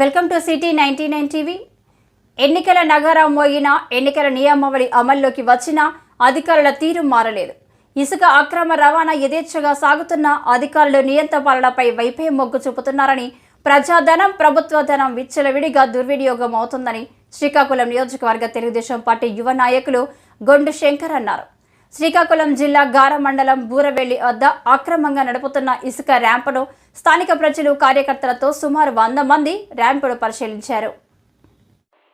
Welcome to city ninety nine TV. ఎన్నికల నగరం మోగిన ఎన్నికల నియమావళి అమల్లోకి వచ్చినా అధికారుల తీరు మారలేదు. ఇసుక అక్రమ రవాణా యథేచ్ఛగా సాగుతున్న అధికారులు నియంత్రణ పాలనపై వైపే మొగ్గు చూపుతున్నారని ప్రజాధనం ప్రభుత్వ ధనం విచ్చలవిడిగా దుర్వినియోగం అవుతుందని శ్రీకాకుళం నియోజకవర్గ తెలుగుదేశం పార్టీ యువ నాయకులు గొండు శంకర్ అన్నారు. శ్రీకాకుళం జిల్లా గార మండలం బూరవెల్లి వద్ద అక్రమంగా నడుపుతున్న ఇసుక ర్యాంపును స్థానిక ప్రజలు కార్యకర్తలతో సుమారు వంద మంది ర్యాంపును పరిశీలించారు.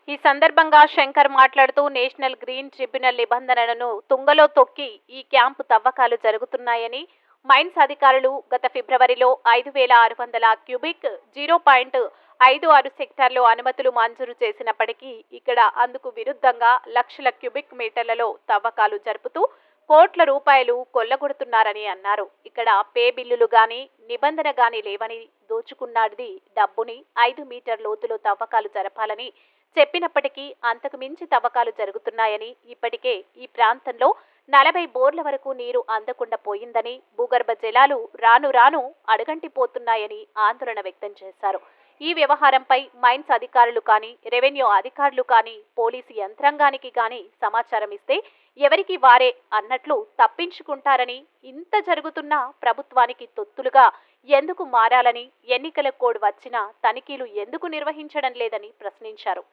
ఈ సందర్భంగా శంకర్ మాట్లాడుతూ నేషనల్ గ్రీన్ ట్రిబ్యునల్ నిబంధనలను తుంగలో తొక్కి ఈ క్యాంపు తవ్వకాలు జరుగుతున్నాయని మైన్స్ అధికారులు గత ఫిబ్రవరిలో ఐదు వేల ఆరు వందల క్యూబిక్ జీరో పాయింట్ ఐదు ఆరు సెక్టార్లో అనుమతులు మంజూరు చేసినప్పటికీ ఇక్కడ అందుకు విరుద్ధంగా లక్షల క్యూబిక్ మీటర్లలో తవ్వకాలు జరుపుతూ కోట్ల రూపాయలు కొల్లగొడుతున్నారని అన్నారు. ఇక్కడ పే బిల్లులు గాని నిబంధన గాని లేవని దోచుకున్నాడిది డబ్బుని ఐదు మీటర్ లోతులో తవ్వకాలు జరపాలని చెప్పినప్పటికీ అంతకు మించి తవ్వకాలు జరుగుతున్నాయని ఇప్పటికే ఈ ప్రాంతంలో నలభై బోర్ల వరకు నీరు అందకుండా పోయిందని భూగర్భ జలాలు రాను రాను అడుగంటిపోతున్నాయని ఆందోళన వ్యక్తం చేశారు. ఈ వ్యవహారంపై మైన్స్ అధికారులు కానీ రెవెన్యూ అధికారులు కానీ పోలీసు యంత్రాంగానికి కానీ సమాచారం ఇస్తే ఎవరికి వారే అన్నట్లు తప్పించుకుంటారని ఇంత జరుగుతున్నా ప్రభుత్వానికి తొత్తులుగా ఎందుకు మారాలని ఎన్నికల కోడ్ వచ్చినా తనిఖీలు ఎందుకు నిర్వహించడం లేదని ప్రశ్నించారు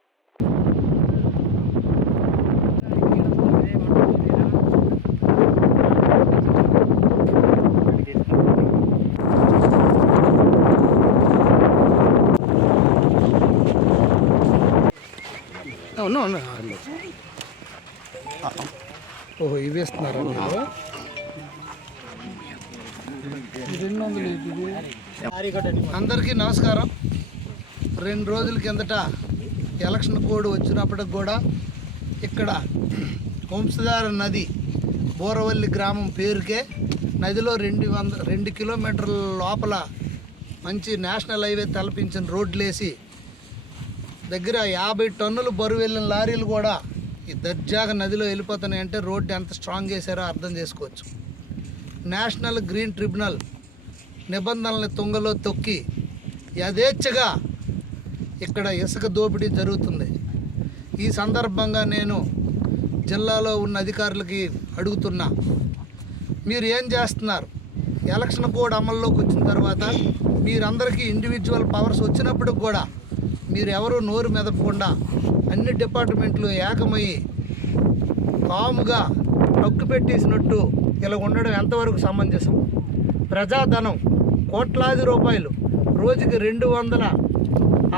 No, no, no. ఓహో ఇవి వేస్తున్నారా అందరికీ నమస్కారం. రెండు రోజుల కిందట ఎలక్షన్ కోడ్ వచ్చినప్పటికి కూడా ఇక్కడ వంశధార నది బోరవల్లి గ్రామం పేరుకే నదిలో రెండు వంద రెండు కిలోమీటర్ల లోపల మంచి నేషనల్ హైవే తలపించిన రోడ్లేసి దగ్గర యాభై టన్నులు బరువు వెళ్ళిన లారీలు కూడా ఈ దర్జాగా నదిలో వెళ్ళిపోతున్నాయి అంటే రోడ్డు ఎంత స్ట్రాంగ్ చేశారో అర్థం చేసుకోవచ్చు. నేషనల్ గ్రీన్ ట్రిబ్యునల్ నిబంధనల్ని తుంగలో తొక్కి యథేచ్ఛగా ఇక్కడ ఇసుక దోపిడీ జరుగుతుంది. ఈ సందర్భంగా నేను జిల్లాలో ఉన్న అధికారులకి అడుగుతున్నా మీరు ఏం చేస్తున్నారు? ఎలక్షన్ కోడ్ అమల్లోకి వచ్చిన తర్వాత మీరందరికీ ఇండివిజువల్ పవర్స్ వచ్చినప్పుడు కూడా మీరు ఎవరు నోరు మెదపకుండా అన్ని డిపార్ట్మెంట్లు ఏకమయ్యి కాముగా నొక్కు పెట్టేసినట్టు ఇలా ఉండడం ఎంతవరకు సమంజసం? ప్రజాధనం కోట్లాది రూపాయలు రోజుకి రెండు వందల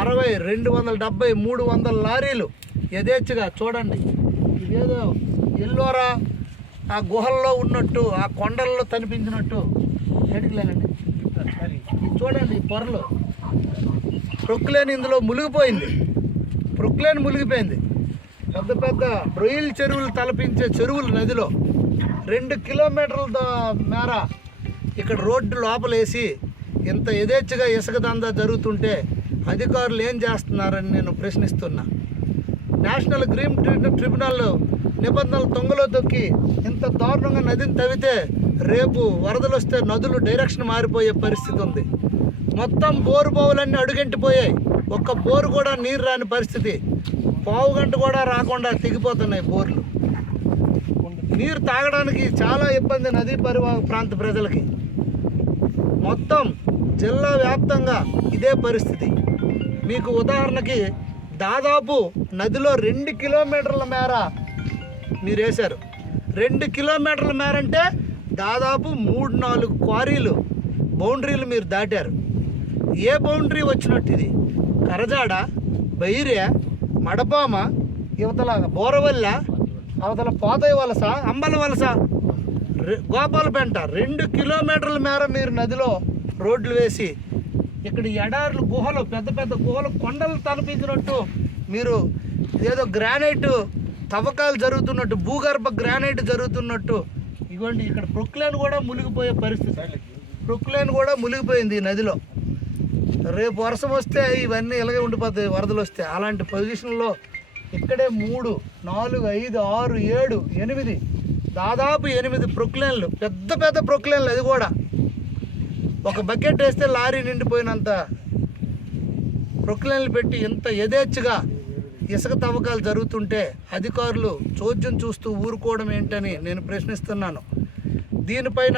అరవై రెండు వందల డెబ్బై మూడు వందల లారీలు. యథేచ్ఛగా చూడండి. ఇదేదో ఎల్లోరా ఆ గుహల్లో ఉన్నట్టు ఆ కొండల్లో కనిపించినట్టు ఎడికలేనండి ఇది చూడండి ఈ పొరలు. ప్రొక్లేన్ ఇందులో మునిగిపోయింది ప్రొక్లేన్ మునిగిపోయింది పెద్ద పెద్ద రొయ్యల చెరువులు తలపించే చెరువులు నదిలో. రెండు కిలోమీటర్ల మేర ఇక్కడ రోడ్డు లోపలేసి ఇంత యథేచ్ఛగా ఇసుక దందా జరుగుతుంటే అధికారులు ఏం చేస్తున్నారని నేను ప్రశ్నిస్తున్నా. నేషనల్ గ్రీన్ ట్రిబ్యునల్ నిబంధనలు తొంగలో తొక్కి ఇంత దారుణంగా నదిని తవ్వితే రేపు వరదలు వస్తే నదులు డైరెక్షన్ మారిపోయే పరిస్థితి ఉంది. మొత్తం బోరు బావులన్నీ అడుగంటిపోయాయి. ఒక్క బోరు కూడా నీరు రాని పరిస్థితి. పావు గంట కూడా రాకుండా తెగిపోతున్నాయి బోర్లు. నీరు తాగడానికి చాలా ఇబ్బంది నదీ పరివాహ ప్రాంత ప్రజలకి. మొత్తం జిల్లా వ్యాప్తంగా ఇదే పరిస్థితి. మీకు ఉదాహరణకి దాదాపు నదిలో రెండు కిలోమీటర్ల మేర మీరు వేశారు. రెండు కిలోమీటర్ల మేర అంటే దాదాపు మూడు నాలుగు క్వారీలు బౌండరీలు మీరు దాటారు. ఏ బౌండరీ వచ్చినట్టు ఇది? కరజాడ బైర్య మడపామ యువతల బోరవల్ల అవతల పోతయ్య వలస అంబల వలస. గోపాలపేంట రెండు కిలోమీటర్ల మేర మీరు నదిలో రోడ్లు వేసి ఇక్కడ ఎడార్లు గుహలు పెద్ద పెద్ద గుహలు కొండలు తలపించినట్టు మీరు ఏదో గ్రానైట్ తవ్వకాలు జరుగుతున్నట్టు భూగర్భ గ్రానైట్ జరుగుతున్నట్టు ఇగోండి ఇక్కడ ప్రొక్లైన్ కూడా మునిగిపోయే పరిస్థితి. ప్రొక్లేన్ కూడా మునిగిపోయింది ఈ నదిలో. రేపు వర్షం వస్తే ఇవన్నీ ఇలాగే ఉండిపోతాయి వరదలు వస్తే. అలాంటి పొజిషన్లో ఇక్కడే మూడు నాలుగు ఐదు ఆరు ఏడు ఎనిమిది దాదాపు ఎనిమిది ప్రొక్లేన్లు. పెద్ద పెద్ద ప్రొక్లైన్లు అది కూడా. ఒక బకెట్ వేస్తే లారీ నిండిపోయినంత ప్రొక్లైన్లు పెట్టి ఇంత యథేచ్ఛగా ఇసుక తవ్వకాలు జరుగుతుంటే అధికారులు చోద్యం చూస్తూ ఊరుకోవడం ఏంటని నేను ప్రశ్నిస్తున్నాను. దీనిపైన